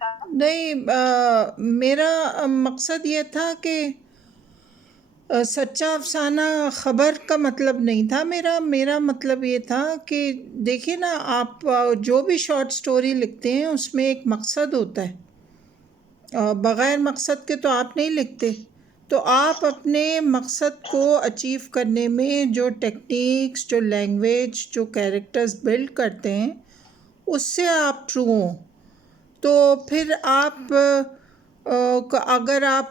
ایسا؟ نہیں، میرا مقصد یہ تھا کہ سچا افسانہ خبر کا مطلب نہیں تھا میرا مطلب یہ تھا کہ دیکھیے نا، آپ جو بھی شارٹ سٹوری لکھتے ہیں اس میں ایک مقصد ہوتا ہے، بغیر مقصد کے تو آپ نہیں لکھتے. تو آپ اپنے مقصد کو اچیو کرنے میں جو ٹیکنیکس، جو لینگویج، جو کیریکٹرز بلڈ کرتے ہیں اس سے آپ ٹرو ہوں. تو پھر آپ اگر آپ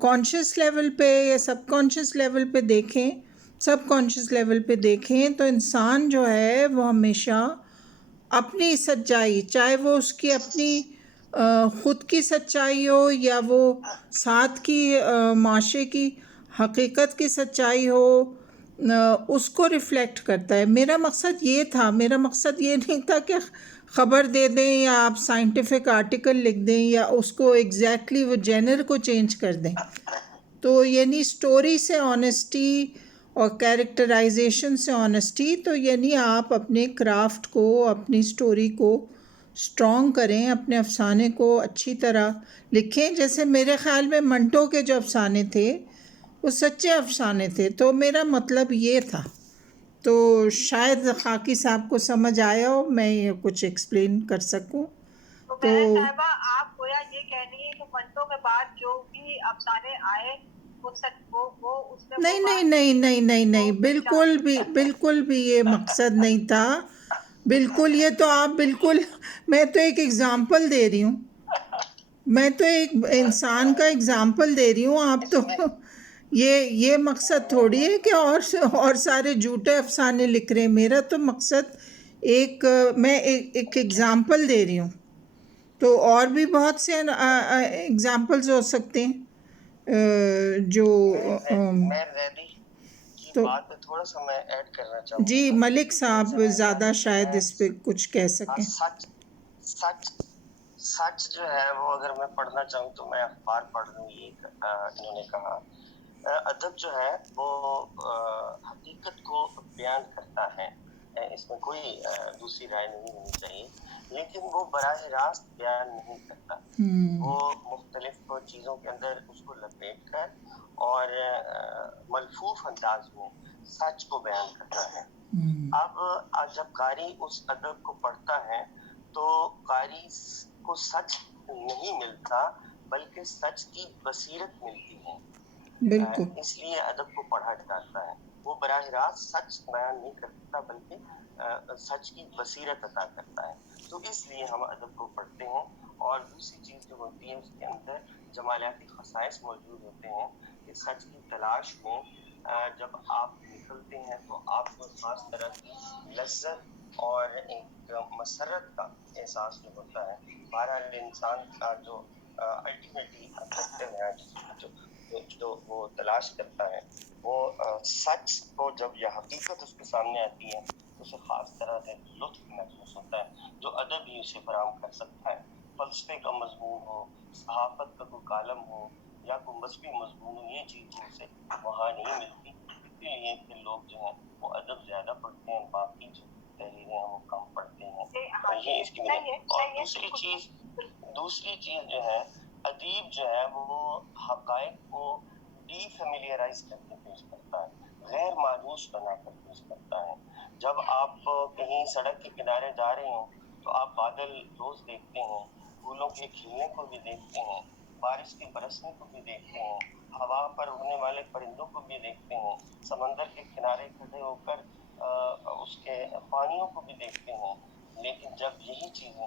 کانشیس لیول پہ یا سب کانشیس لیول پہ دیکھیں، تو انسان جو ہے وہ ہمیشہ اپنی سچائی، چاہے وہ اس کی اپنی خود کی سچائی ہو یا وہ ساتھ کی معاشرے کی حقیقت کی سچائی ہو، اس کو ریفلیکٹ کرتا ہے. میرا مقصد یہ تھا، میرا مقصد یہ نہیں تھا کہ خبر دے دیں یا آپ سائنٹیفک آرٹیکل لکھ دیں یا اس کو ایگزیکٹلی وہ جینر کو چینج کر دیں. تو یعنی سٹوری سے آنیسٹی اور کیریکٹرائزیشن سے آنیسٹی، تو یعنی آپ اپنے کرافٹ کو، اپنی سٹوری کو سٹرونگ کریں، اپنے افسانے کو اچھی طرح لکھیں. جیسے میرے خیال میں منٹو کے جو افسانے تھے وہ سچے افسانے تھے. تو میرا مطلب یہ تھا. تو شاید خاکی صاحب کو سمجھ آیا ہو، میں یہ کچھ ایکسپلین کر سکوں. تو بہن صاحبہ آپ گویا یہ کہہ رہی ہیں کہ منٹو کے بعد جو بھی افسانے آئے وہ اس میں نہیں، بالکل بھی یہ مقصد نہیں تھا. بالکل، یہ تو آپ بالکل، میں تو ایک ایگزامپل دے رہی ہوں، میں تو ایک انسان کا ایگزامپل دے رہی ہوں. آپ تو یہ مقصد تھوڑی ہے کہ اور سارے جھوٹے افسانے لکھ رہے ہیں. میرا تو مقصد میں ایک ایگزامپل دے رہی ہوں. تو اور بھی بہت سے ایگزامپلز ہو سکتے ہیں جو تو تھوڑا سا میں ایڈ کرنا چاہوں گا. جی ملک صاحب زیادہ شاید اس پہ کچھ کہہ سکیں. سچ جو ہے وہ اگر میں پڑھنا چاہوں تو میں اخبار پڑھ لوں. یہ انہوں نے کہا ادب جو ہے وہ حقیقت کو بیان کرتا ہے، اس میں کوئی دوسری رائے نہیں ہونی چاہیے، لیکن وہ براہ راست بیان نہیں کرتا. وہ مختلف چیزوں کے اندر اس کو لپیٹ کر اور ملفوف انداز میں سچ کو بیان کرتا ہے. اب جب قاری اس ادب کو پڑھتا ہے تو قاری کو سچ نہیں ملتا بلکہ سچ کی بصیرت ملتی ہے. بالکل اس لیے ادب کو پڑھا جاتا ہے. وہ براہ راست سچ بیان نہیں کرتا بلکہ سچ کی بصیرت عطا کرتا ہے. تو اس لیے ہم ادب کو پڑھتے ہیں. اور دوسری چیز جو ہوتی ہے اس کے اندر جمالیاتی خصائص موجود ہوتے ہیں کہ سچ کی تلاش میں جب آپ نکلتے ہیں تو آپ کو خاص طرح کی لذت اور ایک مسرت کا احساس جو ہوتا ہے. بہرحال انسان کا جو الٹیمیٹلی آبجیکٹیو ہے جو وہ تلاش کرتا ہے، وہ سچ کو جب یہ حقیقت اس کے سامنے آتی ہے تو اسے خاص طرح سے لطف محسوس ہوتا ہے جو ادب ہی اسے فراہم کر سکتا ہے. فلسفے کا مضمون ہو، صحافت کا کوئی کالم ہو یا کوئی مذہبی مضمون ہو، یہ چیز اسے وہاں نہیں ملتی. اسی لیے کہ لوگ جو ہیں وہ ادب زیادہ پڑھتے ہیں، باقی جو تحریریں ہیں وہ کم پڑھتے ہیں. یہ اس کی وجہ. اور دوسری چیز جو ہے ادیب جو ہے وہ حقائق کو ڈی فیملیئرائز کر کے پیش کرتا ہے، غیر مانوس بنا کر پیش کرتا ہے. جب آپ کہیں سڑک کے کنارے جا رہے ہوں تو آپ بادل روز دیکھتے ہیں، پھولوں کے کھلنے کو بھی دیکھتے ہیں، بارش کے برسنے کو بھی دیکھتے ہیں، ہوا پر اڑنے والے پرندوں کو بھی دیکھتے ہیں، سمندر کے کنارے کھڑے ہو کر اس کے پانیوں کو بھی دیکھتے ہیں. لیکن جب یہی چیزیں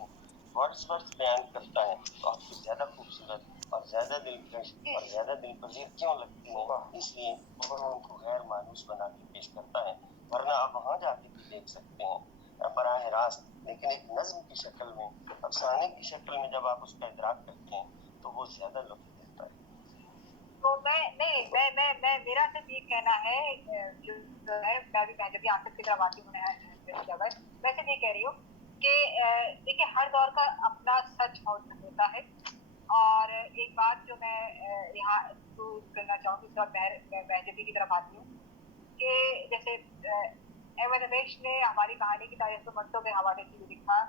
ورڈز بیان کرتا ہے تو آپ کو زیادہ خوبصورت اور زیادہ دلکش اور زیادہ دل پذیر کیوں لگتی ہے؟ اس لیے وہ ان کو غیر مانوس بنا کے پیش کرتا ہے. ورنہ آپ وہاں جا کے بھی دیکھ سکتے ہیں براہ راست، لیکن ایک نظم کی شکل میں، افسانے کی شکل میں جب آپ اس کا ادراک کرتے ہیں تو وہ زیادہ لطف دیتا ہے. تو میں میرا صرف یہ کہنا ہے جو ہے، میں جب بھی آصف کی طرف آتی ہوں میں صرف یہ کہہ رہی ہوں کہ دیکھیے ہر دور کا اپنا سچ موجود ہوتا ہے. اور ایک بات جو میں یہاں کرنا چاہوں گی، میں جب کی طرف آتی ہوں کہ جیسے احمد رمیش نے ہماری کہانی کی تاریخ منٹو کے حوالے سے لکھا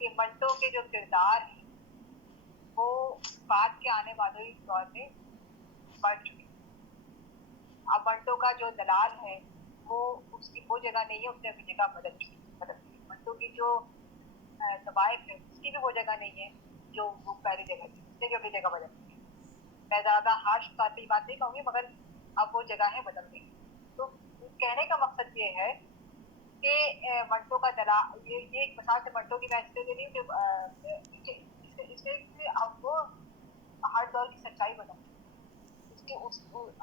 کہ منٹو کے جو کردار ہیں वो बाद के आने वाले दौर में बढ़ चुकी है। अब मंटो का जो दलाल है वो उसकी वो जगह नहीं है, उसने अपनी जगह बदल दी। मंटो की जो तवाइफ है उसकी भी वो जगह नहीं है जो वो पहली जगह थी, उसने भी अपनी जगह बदल दी है। मैं ज़्यादा हार्श बात नहीं कहूँगी, मगर अब वो जगहें बदल गई। तो कहने का मकसद ये है कि मंटो का दलाल, ये एक मिसाल से मंटो की मैं इसलिए दे रही हूँ कि इसमें अब वो हर दौर की सच्चाई बदल उसके उस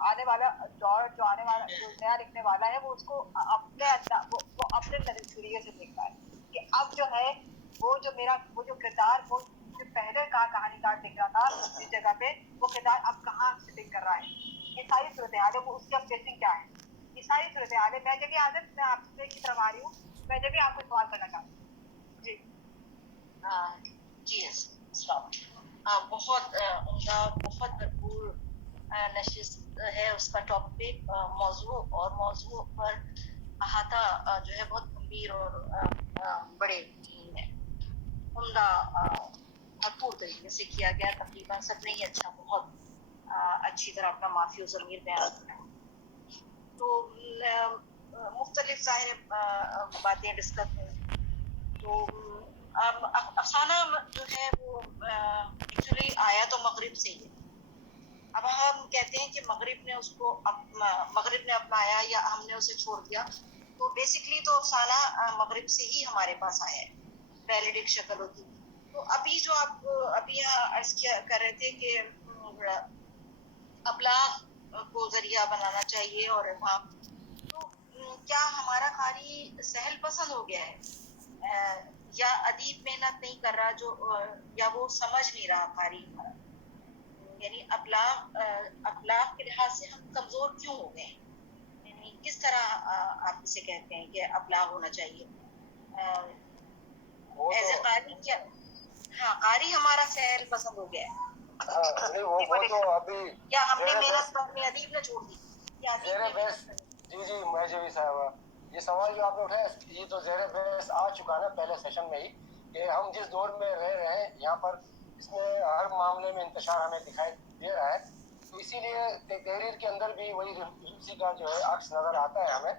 आने वाला दौर, जो आने वाला जो नया लिखने वाला है वो उसको अपने वो अपने नजरिए से देखता है कि अब जो है वो जो किरदार वो जो पहले का कहानीकार दिख रहा था जिस जगह पे, वो किरदार अब कहाँ सिटिंग कर रहा है। ये सारी सूरत हाल है, वो उसकी अब बेसिंग क्या है, ये सारी सूरत हाल है। मैं जब भी आदत मैं आपसे की तरफ आ रही हूँ, मैं जब भी आपको सवाल करना चाहती हूँ। जी बहुत उम्दा, बहुत भरपूर नशिस्त है उसका टॉपिक, मौजू और मौजू पर अहाता जो है बहुत गंभीर और बड़े उम्दा भरपूर तरीके से किया गया। तकरीबन सबने ही बहुत अच्छी तरह अपना माफी और ज़मीर बयान किया। तो मुख्तलिफ ज़ाहिर बातें डिस्कस हुई। तो अफसाना जो है वो एक्चुअली आया तो मगरिब से ही है। अब हम कहते हैं कि मगरिब ने उसको मगरिब ने अपनाया या हमने उसे छोड़ दिया, तो बेसिकली तो अफसाना मगरिब से ही हमारे पास आया है, वैलिडिक शक्ल होती। तो अभी जो आप अभी यहाँ अर्ज कर रहे थे कि अबलाग को जरिया बनाना चाहिए और वहाँ, तो क्या हमारा कारी सहल पसंद हो गया है या अदीब मेहनत नहीं कर रहा, जो या वो समझ नहीं रहा कारी हमारा, यानी अबलाग के लिहाज से हम कमजोर क्यों हो गए, यानी किस तरह आप इसे कहते हैं कि अबलाग होना चाहिए एज ए कारी? क्या कारी हमारा सहल पसंद हो गया है? वो तो अभी क्या हमने मेहनत करनी अदीब ने छोड़ दी? जी महजबी साहबा, ये सवाल जो आपने उठाया ये तो ज़ेरे बहस आ चुका ना पहले सेशन में ही, कि हम जिस दौर में रह रहे हैं यहाँ पर इसमें हर मामले में इंतशार हमें दिखाई दे रहा है। तो इसीलिए तहरीर के अंदर भी वही रिफ्यूसी का जो है अक्स नज़र आता है हमें,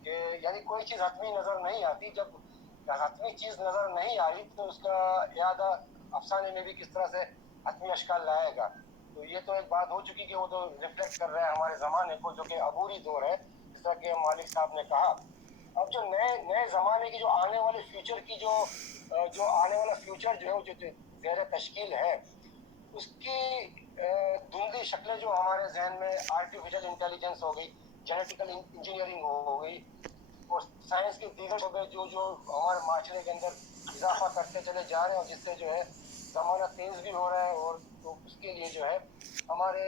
कि यानी कोई चीज़ हतमी नज़र नहीं आती। जब हतमी चीज़ नज़र नहीं आई तो उसका यादा अफसाने में भी किस तरह से हतमी अशकाल लाएगा। तो ये तो एक बात हो चुकी कि वो तो रिफ्लेक्ट कर रहा है हमारे ज़माने को, जो कि अबूरी दौर है, जिस तरह के मालिक साहब ने कहा। अब जो नए ज़माने की जो आने वाले फ्यूचर की जो आने वाला फ्यूचर जो है वो जो ज़ेर तश्कील है, उसकी धुंधली शक्लें जो हमारे जहन में आर्टिफिशियल इंटेलिजेंस हो गई, जेनेटिकल इंजीनियरिंग हो गई और साइंस के दीगर शोबे जो हमारे माशरे के अंदर इजाफा करते चले जा रहे हैं, और जिससे जो है ज़माना तेज़ भी हो रहा है। और तो उसके लिए जो है हमारे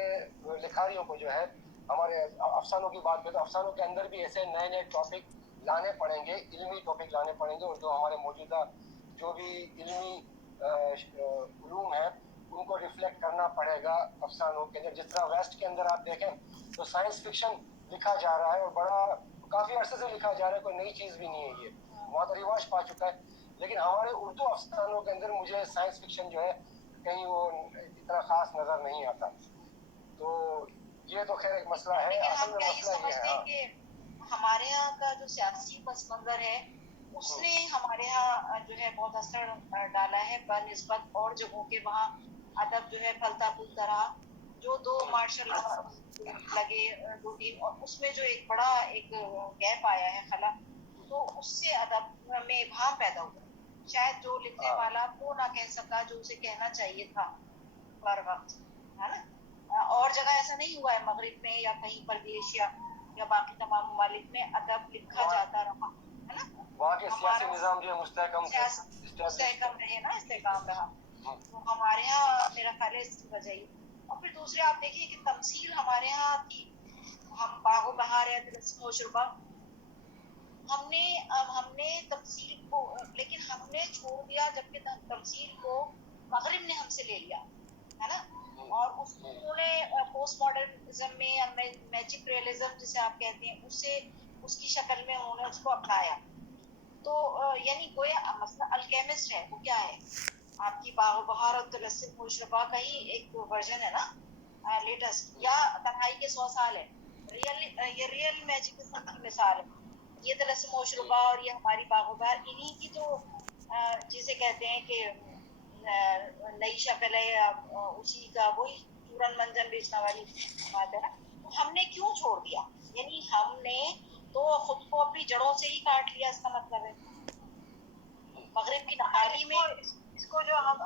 लिखारियों को जो है हमारे अफसानों की बात करें तो अफसानों के अंदर भी ऐसे नए नए टॉपिक लाने पड़ेंगे, इल्मी टॉपिक लाने पड़ेंगे, और जो हमारे मौजूदा जो भी इल्मी उलूम है उनको रिफ्लेक्ट करना पड़ेगा अफसानों के अंदर। जिस तरह वेस्ट के अंदर आप देखें तो साइंस फिक्शन लिखा जा रहा है और बड़ा काफ़ी अरसे से लिखा जा रहा है, कोई नई चीज़ भी नहीं है, ये वहाँ तो रिवाज पा चुका है। लेकिन हमारे उर्दू अफसानों के अंदर मुझे साइंस फिक्शन जो है कहीं वो इतना ख़ास नज़र नहीं आता। तो ये तो खैर एक मसला है। असल में मसला ये है कि हमारे यहाँ का जो सियासी पस मंज़र है उसने हमारे यहाँ जो है बहुत असर डाला है बनिस्बत और जगहों के। वहाँ अदब जो है फलता फूलता रहा, जो दो मार्शल लगे दो तीन, और उसमें जो एक बड़ा एक गैप आया है खला, तो उससे अदब में इबहाम पैदा हुआ। शायद जो लिखने वाला वो ना कह सका जो उसे कहना चाहिए था हर वक्त, है ना। और जगह ऐसा नहीं हुआ है मगरिब में या कहीं पर भी एशिया या बाकी तमाम ममालिक में अदब लिखा जाता रहा, है ना। वहाँ के सियासी निज़ाम जो है मुस्तहकम रहे ना, इस्तेकाम रहा। तो हमारे यहाँ मेरा ख्याल है इसकी वजह ही। और फिर दूसरे आप देखिए कि तमसील हमारे यहाँ थी, हम बागो बहार है तशुबा, हमने तमसील को, लेकिन हमने छोड़ दिया, जबकि तमसील को मगरिब ने हमसे ले लिया, है ना। और उन्होंने पोस्ट मॉडर्निज्म में या मैजिक रियलिज्म जिसे आप कहते हैं उससे उसकी शक्ल में उन्होंने उसको अपनाया। तो यानी गोया मसला अल्केमिस्ट है, वो क्या है آپ کی باغ و بہار اور تلسم مشربہ کا ہی ایک ورژن ہے نا لیٹسٹ, یا تنہائی کے 100 سال ہے. یہ ریئل میجیکل کی مثال ہے. یہ تلسم مشربہ اور یہ ہماری باغ و بہار انہی کی تو جسے کہتے ہیں کہ نئی شکل ہے, یا اسی کا وہی چورن منجن بیچنے والی بات ہے نا. تو ہم نے کیوں چھوڑ دیا؟ یعنی ہم نے تو خود کو اپنی جڑوں سے ہی کاٹ لیا, اس کا مطلب ہے مغرب کی نہاری میں اس کو جو ہم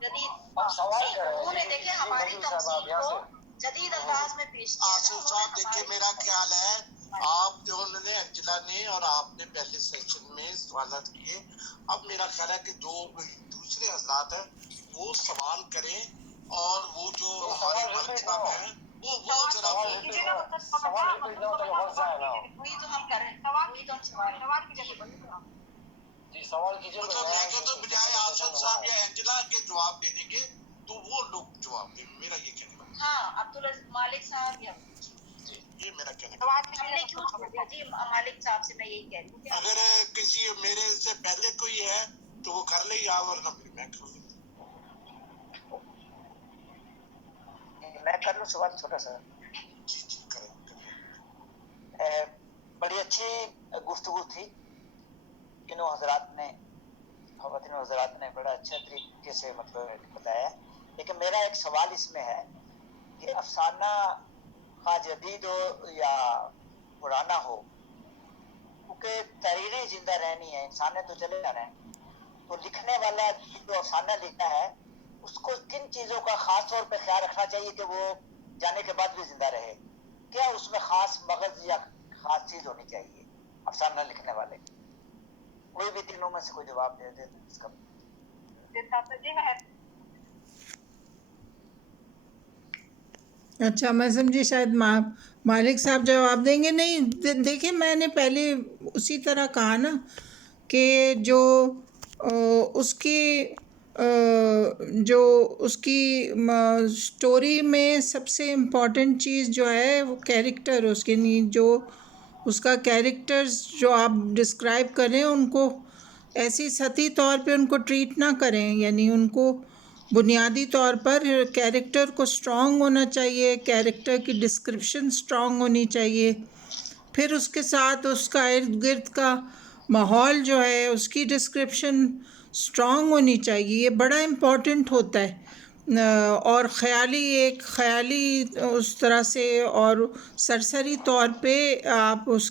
جدید سوال کر رہے ہیں انہوں نے دیکھیں ہماری تمثیل کو جدید انداز میں پیش کیا. آصف صاحب دیکھیں, میرا خیال ہے آپ جو انہوں نے انجلا نے اور آپ نے پہلے سیکشن میں سوالات کیے, اب میرا خیال ہے کہ جو دوسرے حضرات ہیں وہ سوال کریں, اور وہ جو ہمارے والد صاحب ہیں وہ ذرا وہی تو ہم کر رہے ہیں, وہی تو ہم سوال جی سوال کیجیے. مطلب میں کہتا ہوں بجائے آصف صاحب یا انجلا کے جواب دینے کے تو وہ لوگ جواب دیں, میرا یہ کہنا ہے. ہاں عبد مالک صاحب یا یہ میرا کہنا ہے. ہم نے کیوں چھوڑ دیا جی مالک صاحب سے میں یہی کہہ رہی ہوں کہ اگر کسی میرے سے پہلے کوئی ہے تو وہ کر لے, یا ورنہ پھر میں کر لوں. میں کر لوں سوال چھوٹا سا. جی جی کریں. بڑی اچھی گفتگو تھی, انہوں حضرات نے, خواتین حضرات نے بڑا اچھا طریقے سے مطلب بتایا. لیکن میرا ایک سوال اس میں ہے کہ افسانہ خواہ جدید ہو یا پرانا ہو, کیونکہ تحریریں زندہ رہنی ہے, انسانیں تو چلے جا رہے ہیں, تو لکھنے والا جو افسانہ لکھتا ہے اس کو کن چیزوں کا خاص طور پہ خیال رکھنا چاہیے کہ وہ جانے کے بعد بھی زندہ رہے؟ کیا اس میں خاص مغز یا خاص چیز ہونی چاہیے افسانہ لکھنے والے؟ کوئی بھی تینوں میں سے کوئی جواب دے دے اس کا. اچھا میں سمجھی شاید مالک صاحب جواب دیں گے. نہیں دیکھیں, میں نے پہلے اسی طرح کہا نا کہ جو اس کی سٹوری میں سب سے امپورٹنٹ چیز جو ہے وہ کیریکٹر, اس کے جو اس کا کیریکٹرز جو آپ ڈسکرائب کریں ان کو ایسی سطحی طور پہ ان کو ٹریٹ نہ کریں. یعنی ان کو بنیادی طور پر کیریکٹر کو اسٹرانگ ہونا چاہیے, کیریکٹر کی ڈسکرپشن اسٹرانگ ہونی چاہیے, پھر اس کے ساتھ اس کا ارد گرد کا ماحول جو ہے اس کی ڈسکرپشن اسٹرانگ ہونی چاہیے. یہ بڑا امپورٹنٹ ہوتا ہے. اور خیالی اس طرح سے اور سرسری طور پہ آپ اس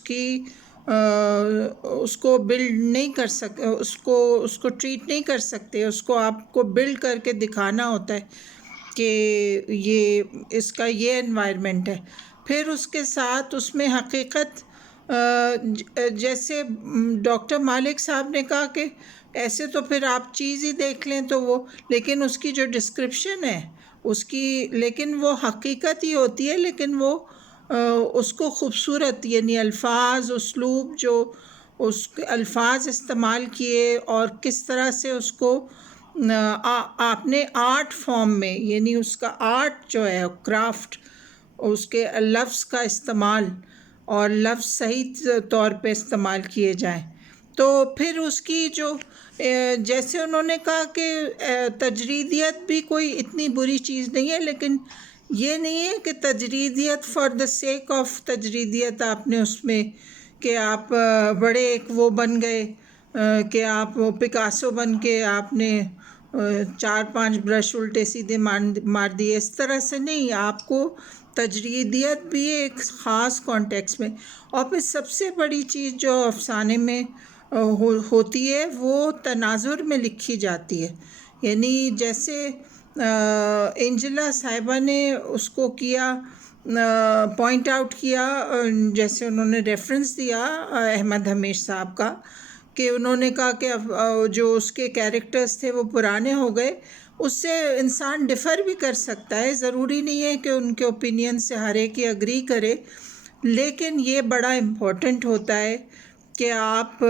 کو بلڈ نہیں کر سکتے, اس کو ٹریٹ نہیں کر سکتے. اس کو آپ کو بلڈ کر کے دکھانا ہوتا ہے کہ اس کا یہ انوائرمنٹ ہے. پھر اس کے ساتھ اس میں حقیقت, جیسے ڈاکٹر مالک صاحب نے کہا کہ ایسے تو پھر آپ چیز ہی دیکھ لیں تو وہ, لیکن اس کی جو ڈسکرپشن ہے لیکن وہ حقیقت ہی ہوتی ہے, لیکن وہ اس کو خوبصورت, یعنی الفاظ, اسلوب, جو اس الفاظ استعمال کیے اور کس طرح سے اس کو آپ نے آرٹ فارم میں, یعنی اس کا آرٹ جو ہے کرافٹ, اس کے لفظ کا استعمال اور لفظ صحیح طور پہ استعمال کیے جائیں. تو پھر اس کی جو جیسے انہوں نے کہا کہ تجریدیت بھی کوئی اتنی بری چیز نہیں ہے, لیکن یہ نہیں ہے کہ تجریدیت فار دا سیک آف تجریدیت آپ نے اس میں کہ آپ بڑے ایک وہ بن گئے کہ آپ پکاسو بن کے آپ نے 4-5 برش الٹے سیدھے مار دیے. اس طرح سے نہیں, آپ کو تجریدیت بھی ایک خاص کانٹیکس میں. اور پھر سب سے بڑی چیز جو افسانے میں ہوتی ہے وہ تناظر میں لکھی جاتی ہے. یعنی جیسے انجلا صاحبہ نے اس کو کیا, پوائنٹ آؤٹ کیا, جیسے انہوں نے ریفرنس دیا احمد حمیش صاحب کا کہ انہوں نے کہا کہ جو اس کے کیریکٹرز تھے وہ پرانے ہو گئے. اس سے انسان ڈفر بھی کر سکتا ہے, ضروری نہیں ہے کہ ان کے اوپینین سے ہر ایک ہی اگری کرے, لیکن یہ بڑا امپورٹنٹ ہوتا ہے کہ آپ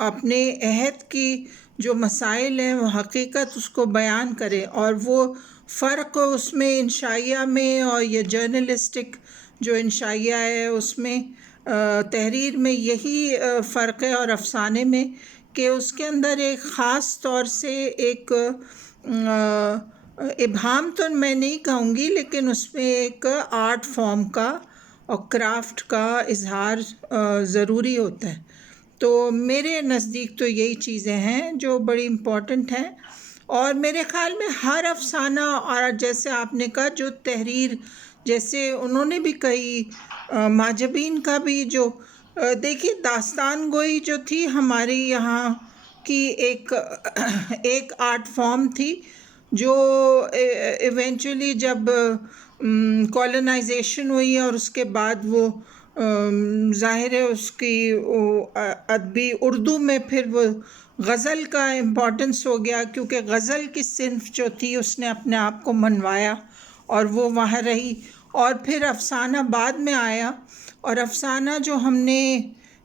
اپنے عہد کی جو مسائل ہیں وہ حقیقت اس کو بیان کریں. اور وہ فرق اس میں انشائیہ میں اور یہ جرنلسٹک جو انشائیہ ہے اس میں تحریر میں یہی فرق ہے, اور افسانے میں کہ اس کے اندر ایک خاص طور سے ایک ابہام تو میں نہیں کہوں گی، لیکن اس میں ایک آرٹ فارم کا اور کرافٹ کا اظہار ضروری ہوتا ہے. تو میرے نزدیک تو یہی چیزیں ہیں جو بڑی امپورٹنٹ ہیں. اور میرے خیال میں ہر افسانہ، اور جیسے آپ نے کہا جو تحریر، جیسے انہوں نے بھی کہی ماجبین کا بھی، جو دیکھیے داستان گوئی جو تھی ہمارے یہاں کی ایک آرٹ فارم تھی جو ایونچولی جب کالونائزیشن ہوئی اور اس کے بعد وہ ظاہر ہے اس کی ادبی اردو میں پھر وہ غزل کا امپورٹنس ہو گیا، کیونکہ غزل کی صنف جو تھی اس نے اپنے آپ کو منوایا اور وہ وہاں رہی. اور پھر افسانہ بعد میں آیا، اور افسانہ جو ہم نے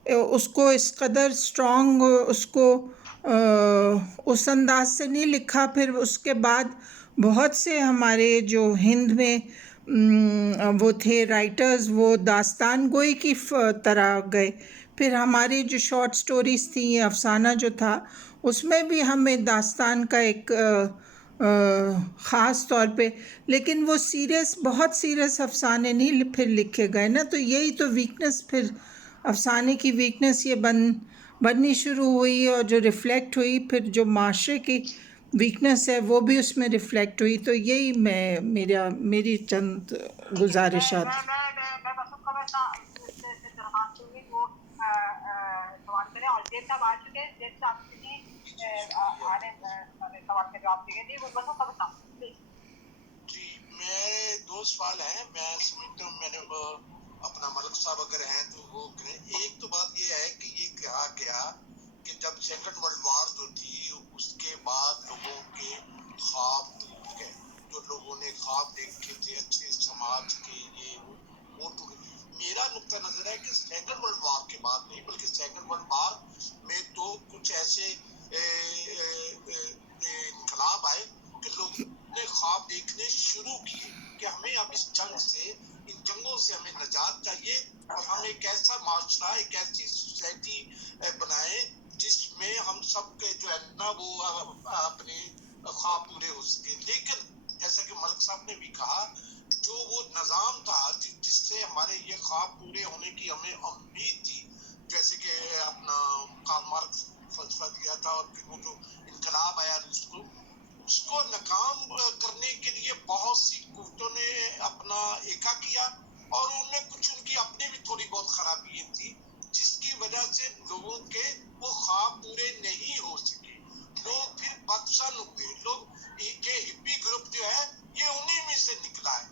اس کو اس قدر اسٹرانگ اس کو اس انداز سے نہیں لکھا. پھر اس کے بعد بہت سے ہمارے جو ہند میں وہ تھے رائٹرز، وہ داستان گوئی کی طرح گئے. پھر ہماری جو شارٹ سٹوریز تھیں، افسانہ جو تھا اس میں بھی ہمیں داستان کا ایک خاص طور پہ، لیکن وہ سیریس، بہت سیریس افسانے نہیں پھر لکھے گئے نا. تو یہی تو ویکنس، پھر افسانے کی ویکنس یہ بننی شروع ہوئی، اور جو ریفلیکٹ ہوئی پھر جو معاشرے کی ویکنس ہے وہ بھی اس میں ریفلیکٹ ہوئی. تو یہی میری چند گزارشات. میں مسعود کا سے درخواست کروں گی وہ سوال کریں، اور جیب صاحب آ چکے ہیں. جیب صاحب سوال کا جواب دیں گے. جی وہ مسعود کا بتاؤ پلیز. جی میرے دو سوال ہیں. میں سمجھتا ہوں میں نے اپنا ملک صاحب اگر ہیں تو وہ کریں. ایک تو بات یہ ہے کہ یہ کہا گیا کہ جب سیکنڈ ورلڈ وار جو تھی اس کے بعد لوگوں کے خواب ٹوٹ گئے، جو لوگوں نے خواب دیکھے تھے اچھے سماج کے، یہ وہ ٹوٹ گئے. میرا نقطہ نظر ہے کہ سیکنڈ ورلڈ وار کے بعد نہیں، بلکہ سیکنڈ ورلڈ وار میں تو کچھ ایسے انقلاب آئے کہ لوگوں نے خواب دیکھنے شروع کیے کہ ہمیں اب اس جنگ سے، ان جنگوں سے ہمیں نجات چاہیے، اور ہم ایک ایسا معاشرہ، ایک ایسی سوسائٹی بنائیں جس میں ہم سب کے جو ہے نا وہ اپنے خواب پورے ہو سکے. لیکن جیسا کہ ملک صاحب نے بھی کہا، جو وہ نظام تھا جس سے ہمارے یہ خواب پورے ہونے کی ہمیں امید تھی، جیسے کہ اپنا کارل مارکس فلسفہ دیا تھا، اور پھر وہ جو انقلاب آیا روس کو، اس کو ناکام کرنے کے لیے بہت سی قوتوں نے اپنا ایکا کیا، اور ان میں کچھ ان کی اپنی بھی تھوڑی بہت خرابیاں تھی، جس کی وجہ سے لوگوں کے وہ خواب پورے نہیں ہو سکے. لوگ پھر بدفن ہوئے. لوگ یہ ہپی گروپ جو ہے یہ انہی میں سے نکلا ہے،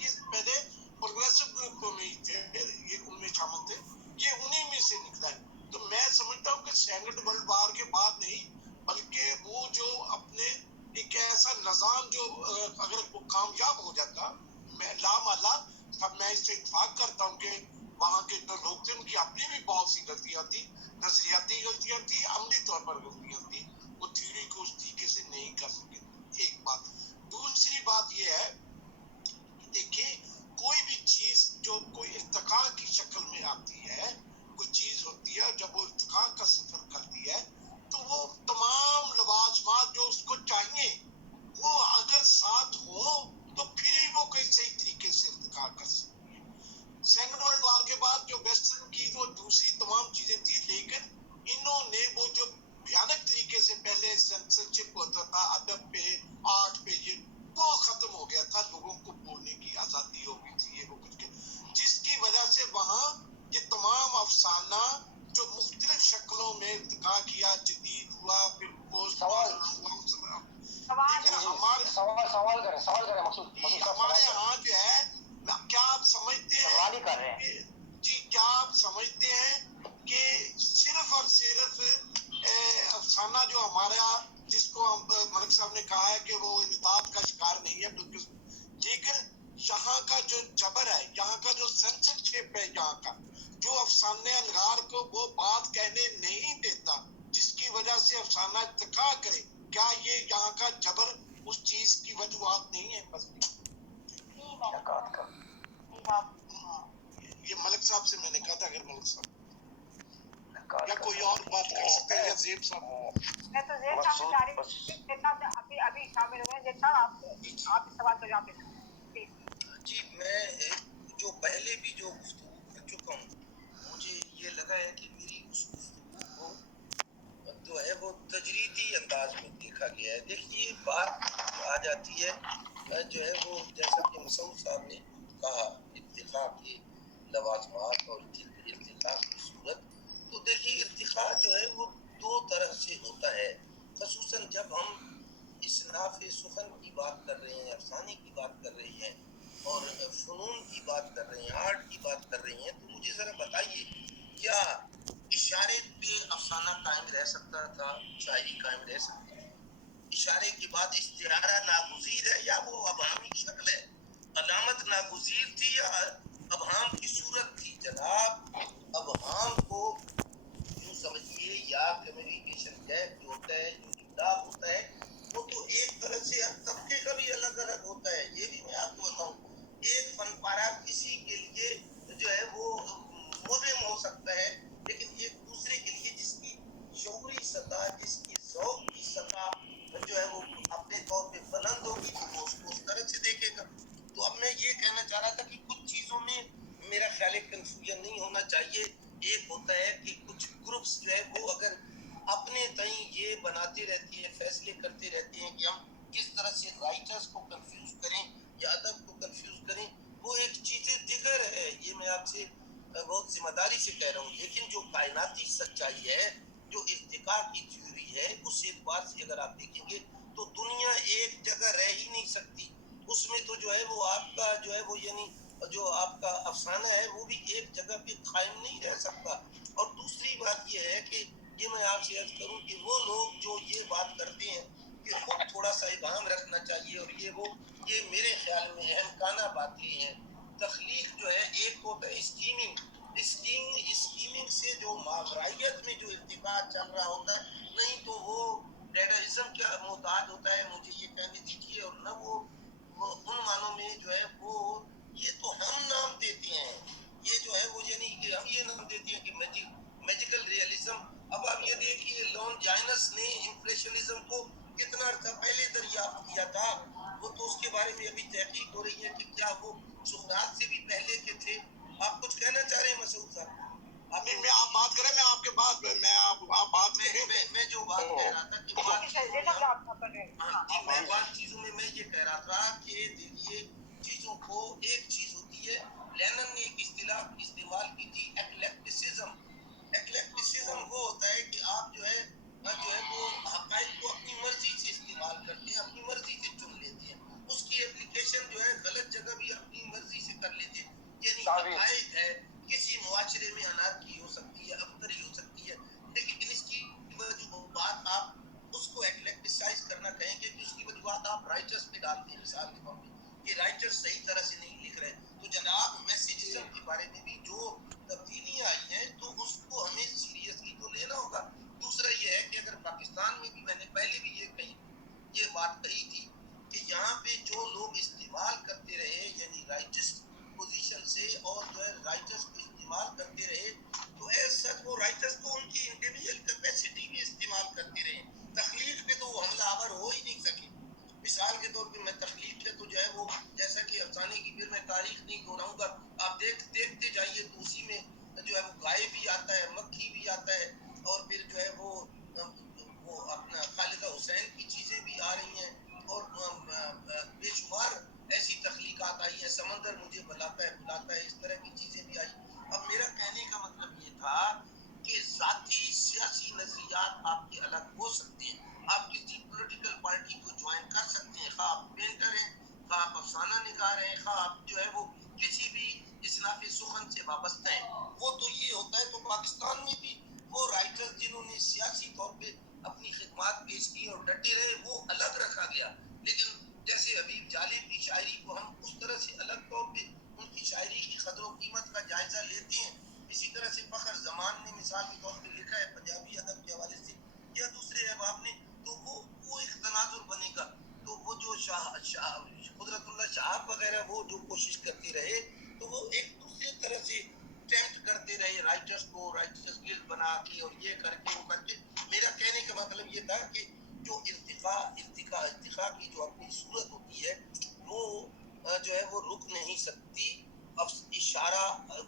یہ پہلے پروگریسو گروپ میں ہی تھے، یہ ان میں شامل تھے، یہ انہی میں سے نکلا ہے. تو میں سمجھتا ہوں کہ سیکنڈ ورلڈ وار کے بعد نہیں، بلکہ وہ جو اپنے ایک ایسا نظام جو اگر وہ کامیاب ہو جاتا، میں لامالا، تب میں اس سے اتفاق کرتا ہوں کہ وہاں کے جو لوگ تھے ان کی اپنی بھی بہت سی غلطیاں تھیں، نظریاتی غلطیاں تھیں، عملی طور پر غلطیاں تھیں، وہ تھیوری کو اس طریقے سے نہیں کر سکے. ایک بات. دوسری بات یہ ہے کہ دیکھیے کوئی بھی چیز جو کوئی ارتقاء کی شکل میں آتی ہے، کوئی چیز ہوتی ہے جب وہ ارتقاء کا سفر کرتی ہے تو وہ تمام لوازمات جو اس کو چاہیے وہ اگر ساتھ ہو تو پھر ہی وہ کوئی صحیح طریقے سے ارتقاء کر سکتی ہے. سیکنڈ ورلڈ وار کے بعد جو ویسٹرن کی وہ دوسری تمام چیزیں تھیں، لیکن انہوں نے وہ جو بھیانک طریقے سے پہلے سینسرشپ ہوتا تھا ادب پہ، آرٹ پہ، یہ وہ ختم ہو گیا تھا. لوگوں کو بولنے کی آزادی ہو گئی تھی، یہ وہ کچھ، جس کی وجہ سے وہاں یہ تمام افسانہ جو مختلف شکلوں میں ارتقاء کیا، جدید ہوا، پھر پوسٹ سوال کریں مقصود ہمارے یہاں جو ہے، کیا آپ سمجھتے ہیں جی، کیا آپ سمجھتے ہیں کہ صرف اور صرف افسانہ جو ہمارا، جس کو ہم ملک صاحب نے کہا ہے کہ وہ انحطاط کا شکار نہیں ہے، بلکہ لیکن یہاں کا جو جبر ہے، یہاں کا جو سینسرشپ ہے، یہاں کا جو افسانے نگار کو وہ بات کہنے نہیں دیتا، جس کی وجہ سے افسانہ ارتقاء کرے، کیا یہ یہاں کا جبر اس چیز کی وجوہات نہیں ہے؟ بس یہ ملک صاحب سے میں نے کہا تھا، اگر ملک صاحب या कोई और बात कर सकते हैं या ज़ेब साहब? मैं तो जेब साहब से चाह रही थी जितना अभी शामिल हुए हैं, जितना आप इस सवाल का जवाब दे सकते हैं। जी, मैं जो पहले भी जो गुफ्तगू कर चुका हूँ, मुझे ये लगा है कि मेरी उस गुफ्तगू को जो है वो तजरीदी अंदाज में देखा गया है। देखिए, बात आ जाती है जो है वो जैसा कि मसूद साहब ने कहा, इर्तिका के लवाज़मात और इर्तिका की सूरत। तो देखिए, इर्तिका जो है वो दो तरह से होता है, ख़ुसूसन जब हम इसनाफ़ सुखन की बात कर रहे हैं, अफसाने की बात कर रहे हैं और फ़नून की बात कर रहे हैं, आर्ट की बात कर रहे हैं। तो मुझे ज़रा बताइए, क्या इशारे पे अफसाना कायम रह सकता था, शायरी कायम रह सकती है? इशारे के बाद इस्तिआरा नागुज़ीर है या वो अबहामी शक्ल है? अलामत नागुज़ीर थी या अबहाम की सूरत थी? जनाब, अबहाम को यूँ समझिए, या कम्युनिकेशन गैप जो होता है, जो इख्तिलाफ होता है, वो तो एक तरह से हर तबके का भी अलग अलग होता है। ये भी मैं आपको बताऊँ, एक फनपारा किसी के लिए जो है वो मुज़िम हो सकता है, लेकिन एक दूसरे के लिए जिसकी शऊरी सतह, जिसकी ज़ौक़ की सतह जो है वो अपने तौर पे बुलंद होगी, तो वो उसको उस तरह से देखेगा। तो अब मैं ये कहना चाह रहा था कि कुछ चीज़ों में मेरा ख्याल है कन्फ्यूजन नहीं होना चाहिए। एक होता है कि कुछ ग्रुप्स जो है वो अगर अपने तई ये बनाते रहती है, फैसले करते रहते हैं कि हम किस तरह से राइटर्स को कंफ्यूज करें या अदब को कंफ्यूज करें, वो एक चीज़ें दिगर है। ये मैं आपसे बहुत जिम्मेदारी से कह रहा हूँ। लेकिन जो कायनाती सच्चाई है, जो इर्तिका की थ्योरी है, उस एतबार से अगर आप देखेंगे तो दुनिया एक जगह रह ही नहीं सकती। उसमें तो जो है वो आपका जो है वो यानी जो आपका अफसाना है वो भी एक जगह पे कायम नहीं रह सकता। और दूसरी बात ये है कि ये मैं आपसे अर्ज करूं कि वो लोग जो ये बात करते हैं कि खुद थोड़ा सा इबाम रखना चाहिए और ये मेरे ख्याल में अहमकाना बातें हैं। तख्लीक जो है, एक होता है स्कीमिंग से जो मावराइयत में जो इर्तिका चल रहा होता है, नहीं तो वो डेडाइज्म का मोहताज होता है, मुझे ये कहने दीजिए। और न वो उन मानों में जो है वो ये तो हम नाम देते हैं, ये जो है वो यानी कि हम ये नाम देते हैं कि मैजिकल रियलिज्म। अब आप ये देखिए, लॉन जाइनस ने इम्प्रेशनिज्म को कितना अर्सा पहले दरियाफ्त किया था। वो तो उसके बारे में अभी तहकीक हो रही है कि क्या वो सुकरात से भी पहले के थे। आप कुछ कहना चाह रहे हैं मसूद साहब? मैं आप बात करें, मैं आपके बाद मैं आप बात करें। मैं जो बात कह रहा था कि मैं बात चीजों में मैं ये कह रहा था कि देखिए, चीजों को एक चीज होती है, लेनिन ने एक इस्तिलाह इस्तेमाल की थी, एक्लेक्टिसिज्म। एक्लेक्टिसिज्म वो होता है कि आप जो है वो हक़ाइक़ को अपनी मर्जी से इस्तेमाल करते हैं, अपनी मर्जी से चुन लेते हैं। उसकी एप्लीकेशन जो है गलत जगह भी अपनी मर्जी से कर लेते हैं। यानी हक़ाइक़ है, किसी मुआशरे में अनारकी हो सकती है, अबतरी हो सकती है, लेकिन इसकी वजूहात आप उसको एक्लेक्टिसाइज करना कहेंगे कि उसकी वजूहात आप राइटर्स पे डालते हैं। मिसाल के तौर पे कि राइटर्स सही तरह से नहीं लिख रहे। तो जनाब, मैसेजिज्म के बारे में भी जो तब्दीलियाँ आई हैं तो उसको हमें सीरियसली तो लेना होगा। दूसरा ये है कि अगर पाकिस्तान में भी, मैंने पहले भी ये बात कही थी कि यहाँ पे जो लोग इस्तेमाल करते रहे यानी राइटिस्ट पोजीशन से और जो है राइटर्स को इस्तेमाल करते रहे, तो ऐसा वो राइटर्स को उनकी इंडिविजुअल कैपेसिटी भी इस्तेमाल करते रहे। तख्लीक पे तो वो हमलावर हो ही नहीं सके। मिसाल के तौर पे मैं तख्लीक पे तो जो है वो, जैसा कि अफसाने की फिर मैं तारीख नहीं दोहराऊंगा, आप देखते जाइए तो उसी में जो है वो गाय भी आता है, मक्खी भी आता है, और फिर जो है वो अपना खालिदा हुसैन की चीज़ें भी आ रही हैं और बेशुमार ऐसी तख्लीकात आई है, समंदर मुझे बुलाता है, इस तरह की चीज़ें भी आई। अब मेरा कहने का मतलब ये था कि ज़ाती सियासी नज़रियात आपके अलग हो सकते हैं, आप किसी पॉलिटिकल पार्टी को ज्वाइन कर सकते हैं, खा आप पेंटर हैं, खा आप अफसाना निगार हैं, खा आप जो है वो किसी भी इसनाफ़े सुखन से वाबस्ता है। वो तो ये होता है। तो पाकिस्तान में भी वो राइटर्स जिन्होंने सियासी तौर पे अपनी खिदमत पेश की और डटे रहे, वो अलग रखा गया। लेकिन जैसे हबीब जालिब की शायरी को हम उस तरह से अलग तौर पे उनकी शायरी की कदर व कीमत का जायजा लेते हैं, इसी तरह से फ़खर ज़मान ने मिसाल के तौर पे लिखा है पंजाबी अदब के हवाले से या दूसरे अहबाब ने, तो वो एक तनाजुर बनेगा। तो वो जो कुदरतुल्लाह शाह वगैरह वो जो कोशिश करते रहे, तो वो एक दूसरे तरह से टेम्प्ट करते रहे राइटर्स को, राइटर्स गिल्ड बना के और ये करके वो करके, मेरा कहने का मतलब ये था कि जो इर्तिका की जो अपनी सूरत होती है वो जो है वो रुक नहीं सकती। अब इशारा,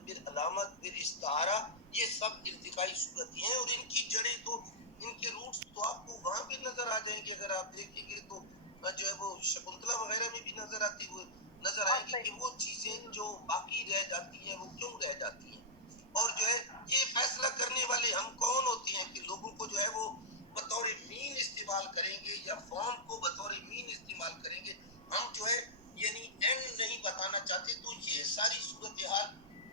फिर अलामत, फिर इस्तारा, ये सब इर्तिकाई सूरतें हैं और इनकी जड़ें तो, इनके रूट्स तो आपको वहां पे नजर आ जाएंगे। अगर आप देखेंगे तो जो है वो शकुंतला वगैरह में भी नजर आती हुई नजर आएगी कि वो चीजें जो बाकी रह जाती हैं वो क्यों रह जाती हैं। और जो है ये फैसला करने वाले हम कौन होते हैं कि लोगों को जो है वो बतौर मीन इस्तेमाल करेंगे या फॉर्म को बतौर मीन इस्तेमाल करेंगे। हम जो है यानी एंड नहीं बताना चाहते। तो ये सारी सूरत हाल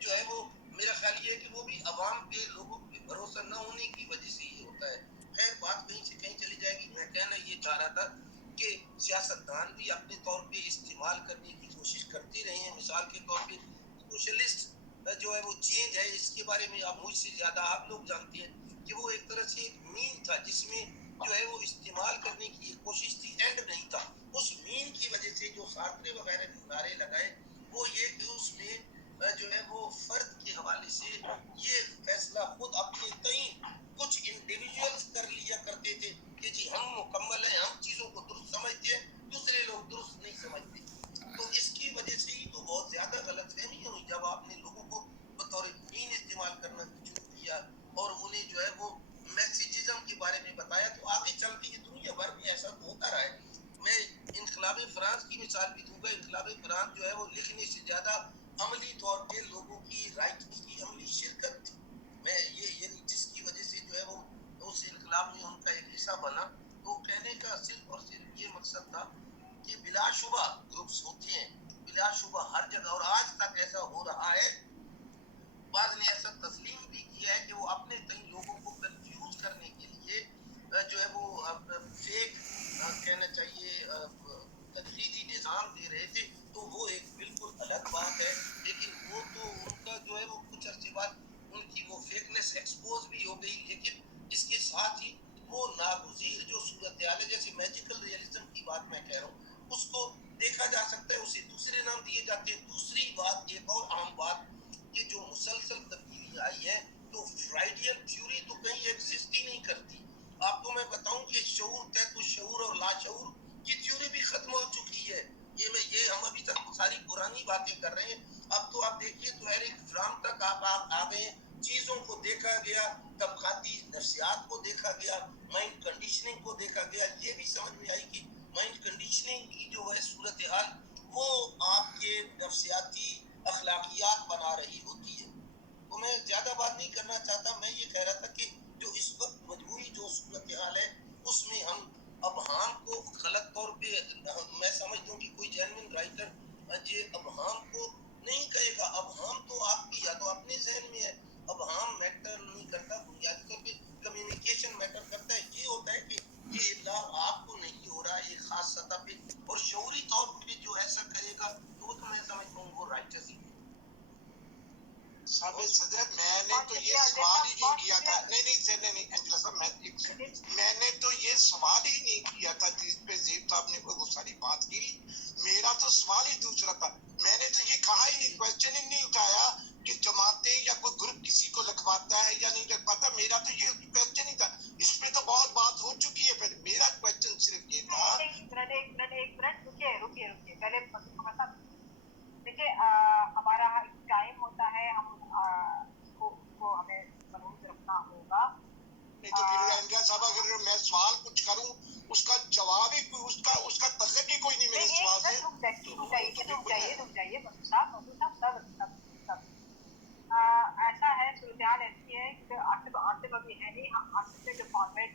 जो है वो मेरा ख्याल ये है कि वो भी अवाम पे, लोगों पे भरोसा न होने की वजह से ये होता है। खैर बात कहीं से कहीं चली जाएगी। मैं कहना ये चाह रहा था कि सियासतदान भी अपने तौर पे इस्तेमाल करने की कोशिश करते रहे हैं। मिसाल के तौर पे सोशलिस्ट जो है वो चेंज है, इसके बारे में आप मुझसे ज्यादा आप लोग जानते हैं कि वो एक तरह से एक मीन था जिसमें जो है वो इस्तेमाल करने की कोशिश थी, एंड नहीं था। उस मीन की वजह से जो सार्त्रे वगैरह ने नारे लगाए वो ये कि उसमें जो है वो फर्द के हवाले से ये फैसला खुद अपने तई कुछ इंडिविजुअल्स कर लिया करते थे कि जी हम मुकम्मल हैं, हम चीजों को दुरुस्त समझते हैं, दूसरे लोग दुरुस्त नहीं समझते। तो इसकी वजह से ही तो बहुत ज्यादा गलतफहमी हुई जब आपने लोगों को बतौर मीन इस्तेमाल करना शुरू किया और उन्हें जो है वो मैसेजिज्म के बारे में बताया। तो आगे चल के ये दुनिया भर में ऐसा होता रहा है। मैं इनकलाब फ्रांस की मिसाल भी दूंगा। इनकलाब फ्रांस जो है वो लिखने से ज्यादा अमली तौर पे लोगों की राइटिंग की अमली शिरकत थी। मैं ये जिसकी वजह से जो है वो उस इनकलाब में उनका एक हिस्सा बना। तो कहने का सिर्फ और सिर्फ ये मकसद था कि बिलाशुबा ग्रुप्स होते हैं, बिलाशुबा हर जगह, और आज तक ऐसा हो रहा है। बाद ने ऐसा तस्लीम भी किया है कि वो अपने कई लोगों को कंफ्यूज करने के लिए जो है वो फेक कहना चाहिए तनकीदी निज़ाम दे रहे थे। तो वो एक बिल्कुल अलग बात है। लेकिन वो तो उनका जो है वो कुछ अर्से बाद उनकी वो फेकनेस एक्सपोज भी हो गई। लेकिन इसके साथ ही वो नागुज़ीर जो सूरत हाल है, जैसे मैजिकल रियलिज्म की बात मैं कह रहा हूँ, उसको देखा जा सकता है, उसे दूसरे नाम दिए जाते हैं। दूसरी बात, एक और अहम बात, कि जो मुसलसल तब्दीली आई है तो फ्राइडियन थ्योरी तो कहीं एग्जिस्ट ही नहीं करती। आपको मैं बताऊं कि शऊर, तहत शऊर और लाशऊर की थ्योरी भी खत्म हो चुकी है। ये हम अभी तक सारी पुरानी बातें कर रहे हैं। अब तो आप देखिए तो एरिक फ्राम तक आप आ गए। चीजों को देखा गया, तबकाती नफ्सियात को देखा गया, माइंड कंडीशनिंग को देखा गया। ये भी समझ में आई कि माइंड कंडीशनिंग की जो है सूरत हाल वो आपके नफ्सियाती अखलाकियात बना रही होती है। तो मैं ज्यादा बात नहीं करना चाहता। मैं ये कह रहा था कि जो इस वक्त मजबूरी जो सूरत हाल है उसमें हम अबहाम को गलत तौर पे, मैं समझता हूँ कि कोई जेन्युइन राइटर ये अबहाम को नहीं कहेगा। अबहाम तो आपकी या तो अपने जहन में है। अबहाम मैटर नहीं करता, बुनियादी तौर पे कम्युनिकेशन मैटर करता है। ये होता है कि ये इल्ला आपको नहीं हो रहा एक खास सतह पे, और शऊरी तौर पे जो ऐसा करेगा तो मैं समझता हूँ वो राइटस ही। साबित सदर, मैंने तो ये सवाल ही नहीं किया था। नहीं अंजला साहब, मैंने तो ये सवाल ही नहीं किया था जिस पे ज़ेब साहब ने वो सारी बात की। मेरा तो सवाल ही दूसरा था। मैंने तो ये कहा ही नहीं, क्वेश्चन ही नहीं उठाया कि जमातें या कोई ग्रुप किसी को लिखवाता है या नहीं लिखवाता। मेरा तो ये क्वेश्चन ही था। इस पे तो बहुत बात हो चुकी है। फिर मेरा क्वेश्चन सिर्फ ये था। एक मिनट रुकिए पहले देखिए, हमारा टाइम होता है, हम उसको हमें मनूज रखना होगा। नहीं तो फिर अंजला साहब, अगर मैं सवाल कुछ करूं उसका जवाब ही उसका तल्लक ही कोई नहीं मेरे सवाल से। रुक जाइए सब ऐसा है, सूरत हाल ऐसी है कि आसिफ अभी है नहीं। हम आसिफ ने जो फॉर्मेट